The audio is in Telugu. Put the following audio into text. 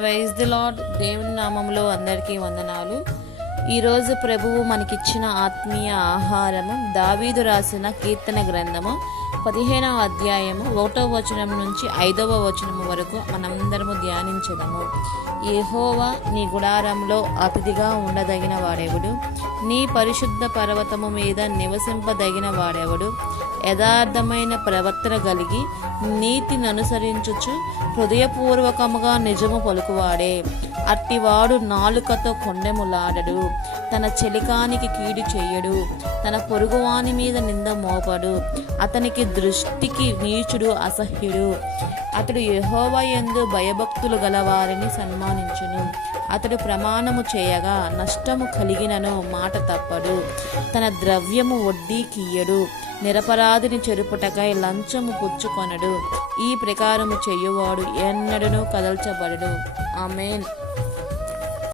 లార్డ్. దేవుని నామంలో అందరికీ వందనాలు. ఈరోజు ప్రభువు మనకిచ్చిన ఆత్మీయ ఆహారము దావీదు రాసిన కీర్తన గ్రంథము పదిహేనవ అధ్యాయము ఒకటవ వచనం నుంచి ఐదవ వచనం వరకు మనందరము ధ్యానించదము. ఏహోవా నీ గుడారంలో అతిథిగా ఉండదగిన వాడెవడు? నీ పరిశుద్ధ పర్వతము మీద నివసింపదగిన వాడెవడు? యథార్థమైన ప్రవర్తన కలిగి నీతిని అనుసరించుచు హృదయపూర్వకముగా నిజము పలుకువాడే. అట్టివాడు నాలుకతో కొండెములాడడు. తన చెలికానికి కీడు చేయడు. తన పొరుగువాని మీద నింద మోపడు. అతనికి దృష్టికి నీచుడు అసహ్యుడు. అతడు యహోవ యందు భయభక్తులు గలవారిని సన్మానించును. అతడు ప్రమాణము చేయగా నష్టము కలిగినను మాట తప్పడు. తన ద్రవ్యము వడ్డీకియ్యడు నిరపరాధిని చెరుపుటకై లంచము పుచ్చుకొనడు. ఈ ప్రకారము చెయ్యువాడు ఎన్నడను కదల్చబడడు. ఆమెన్.